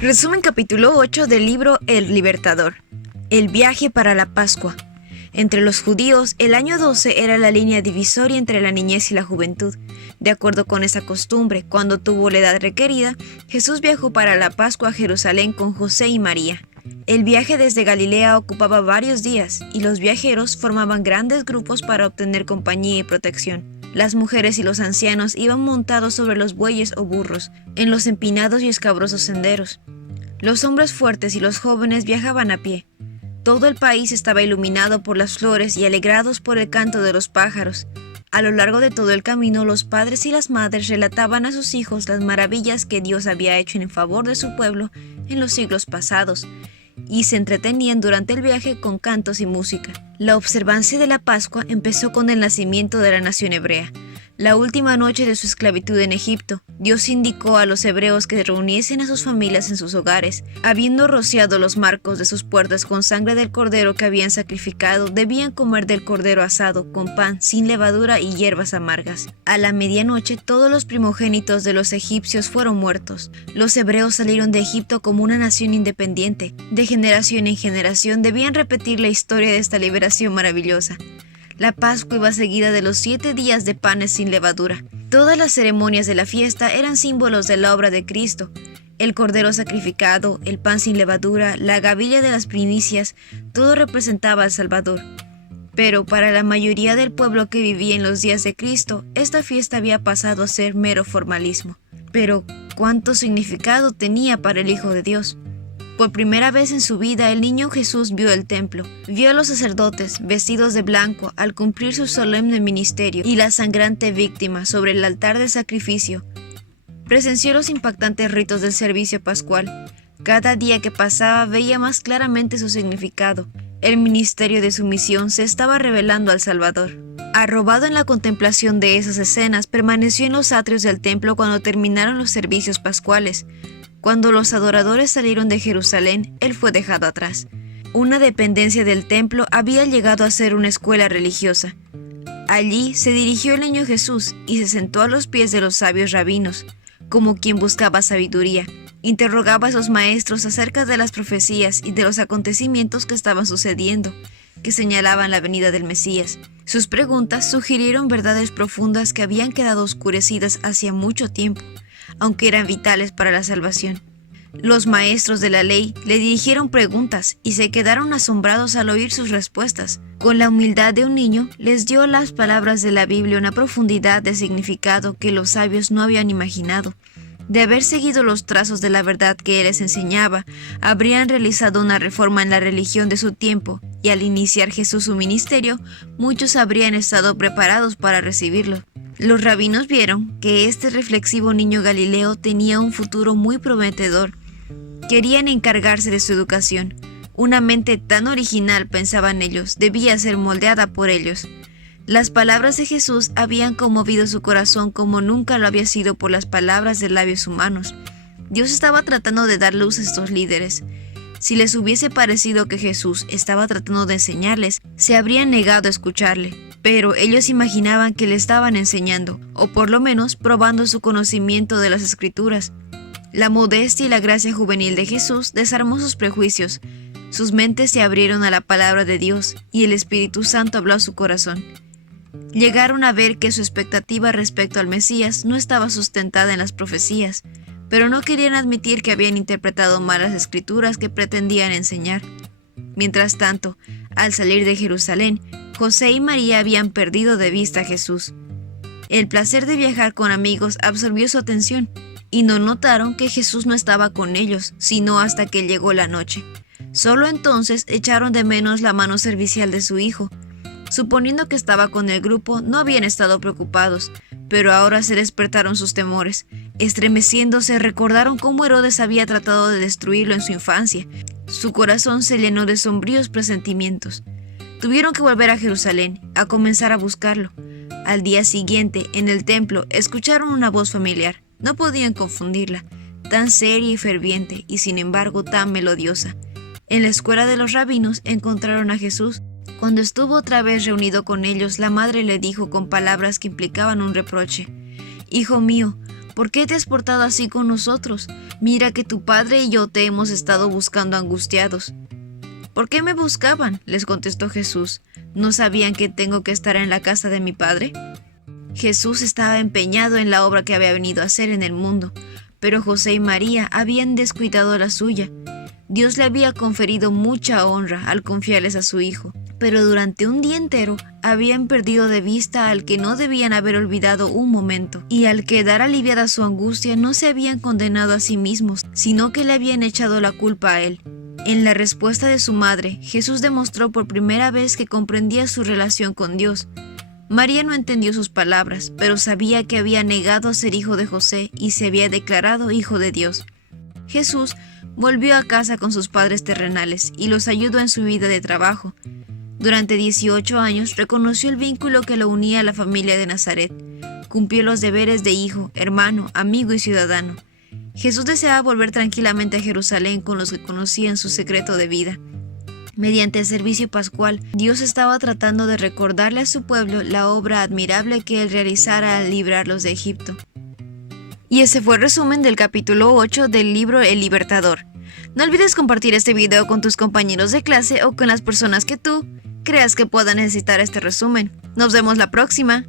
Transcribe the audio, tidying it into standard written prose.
Resumen capítulo 8 del libro El Libertador. El viaje para la Pascua. Entre los judíos, el año 12 era la línea divisoria entre la niñez y la juventud. De acuerdo con esa costumbre, cuando tuvo la edad requerida, Jesús viajó para la Pascua a Jerusalén con José y María. El viaje desde Galilea ocupaba varios días, y los viajeros formaban grandes grupos para obtener compañía y protección. Las mujeres y los ancianos iban montados sobre los bueyes o burros, en los empinados y escabrosos senderos. Los hombres fuertes y los jóvenes viajaban a pie. Todo el país estaba iluminado por las flores y alegrados por el canto de los pájaros. A lo largo de todo el camino, los padres y las madres relataban a sus hijos las maravillas que Dios había hecho en favor de su pueblo en los siglos pasados, y se entretenían durante el viaje con cantos y música. La observancia de la Pascua empezó con el nacimiento de la nación hebrea. La última noche de su esclavitud en Egipto, Dios indicó a los hebreos que reuniesen a sus familias en sus hogares. Habiendo rociado los marcos de sus puertas con sangre del cordero que habían sacrificado, debían comer del cordero asado, con pan, sin levadura y hierbas amargas. A la medianoche, todos los primogénitos de los egipcios fueron muertos. Los hebreos salieron de Egipto como una nación independiente. De generación en generación debían repetir la historia de esta liberación maravillosa. La Pascua iba seguida de los 7 días de panes sin levadura. Todas las ceremonias de la fiesta eran símbolos de la obra de Cristo. El cordero sacrificado, el pan sin levadura, la gavilla de las primicias, todo representaba al Salvador. Pero para la mayoría del pueblo que vivía en los días de Cristo, esta fiesta había pasado a ser mero formalismo. Pero, ¿cuánto significado tenía para el Hijo de Dios? Por primera vez en su vida, el niño Jesús vio el templo, vio a los sacerdotes vestidos de blanco al cumplir su solemne ministerio y la sangrante víctima sobre el altar de sacrificio. Presenció los impactantes ritos del servicio pascual. Cada día que pasaba veía más claramente su significado. El ministerio de su misión se estaba revelando al Salvador. Arrobado en la contemplación de esas escenas, permaneció en los atrios del templo cuando terminaron los servicios pascuales. Cuando los adoradores salieron de Jerusalén, él fue dejado atrás. Una dependencia del templo había llegado a ser una escuela religiosa. Allí se dirigió el niño Jesús y se sentó a los pies de los sabios rabinos, como quien buscaba sabiduría. Interrogaba a sus maestros acerca de las profecías y de los acontecimientos que estaban sucediendo, que señalaban la venida del Mesías. Sus preguntas sugirieron verdades profundas que habían quedado oscurecidas hacía mucho tiempo, aunque eran vitales para la salvación. Los maestros de la ley le dirigieron preguntas y se quedaron asombrados al oír sus respuestas. Con la humildad de un niño, les dio a las palabras de la Biblia una profundidad de significado que los sabios no habían imaginado. De haber seguido los trazos de la verdad que él les enseñaba, habrían realizado una reforma en la religión de su tiempo, y al iniciar Jesús su ministerio, muchos habrían estado preparados para recibirlo. Los rabinos vieron que este reflexivo niño galileo tenía un futuro muy prometedor. Querían encargarse de su educación. Una mente tan original, pensaban ellos, debía ser moldeada por ellos. Las palabras de Jesús habían conmovido su corazón como nunca lo había sido por las palabras de labios humanos. Dios estaba tratando de dar luz a estos líderes. Si les hubiese parecido que Jesús estaba tratando de enseñarles, se habrían negado a escucharle. Pero ellos imaginaban que le estaban enseñando, o por lo menos probando su conocimiento de las Escrituras. La modestia y la gracia juvenil de Jesús desarmó sus prejuicios. Sus mentes se abrieron a la palabra de Dios, y el Espíritu Santo habló a su corazón. Llegaron a ver que su expectativa respecto al Mesías no estaba sustentada en las profecías, pero no querían admitir que habían interpretado mal las Escrituras que pretendían enseñar. Mientras tanto, al salir de Jerusalén, José y María habían perdido de vista a Jesús. El placer de viajar con amigos absorbió su atención, y no notaron que Jesús no estaba con ellos, sino hasta que llegó la noche. Solo entonces echaron de menos la mano servicial de su hijo. Suponiendo que estaba con el grupo, no habían estado preocupados, pero ahora se despertaron sus temores. Estremeciéndose, recordaron cómo Herodes había tratado de destruirlo en su infancia. Su corazón se llenó de sombríos presentimientos. Tuvieron que volver a Jerusalén, a comenzar a buscarlo. Al día siguiente, en el templo, escucharon una voz familiar. No podían confundirla, tan seria y ferviente, y sin embargo tan melodiosa. En la escuela de los rabinos encontraron a Jesús. Cuando estuvo otra vez reunido con ellos, la madre le dijo con palabras que implicaban un reproche: «Hijo mío, ¿por qué te has portado así con nosotros? Mira que tu padre y yo te hemos estado buscando angustiados. ¿Por qué me buscaban?, les contestó Jesús. ¿No sabían que tengo que estar en la casa de mi padre? Jesús estaba empeñado en la obra que había venido a hacer en el mundo, pero José y María habían descuidado la suya. Dios le había conferido mucha honra al confiarles a su hijo, pero durante un día entero habían perdido de vista al que no debían haber olvidado un momento, y al quedar aliviada su angustia no se habían condenado a sí mismos, sino que le habían echado la culpa a él. En la respuesta de su madre, Jesús demostró por primera vez que comprendía su relación con Dios. María no entendió sus palabras, pero sabía que había negado a ser hijo de José y se había declarado hijo de Dios. Jesús volvió a casa con sus padres terrenales y los ayudó en su vida de trabajo. Durante 18 años reconoció el vínculo que lo unía a la familia de Nazaret. Cumplió los deberes de hijo, hermano, amigo y ciudadano. Jesús deseaba volver tranquilamente a Jerusalén con los que conocían su secreto de vida. Mediante el servicio pascual, Dios estaba tratando de recordarle a su pueblo la obra admirable que él realizara al librarlos de Egipto. Y ese fue el resumen del capítulo 8 del libro El Libertador. No olvides compartir este video con tus compañeros de clase o con las personas que tú creas que puedan necesitar este resumen. Nos vemos la próxima.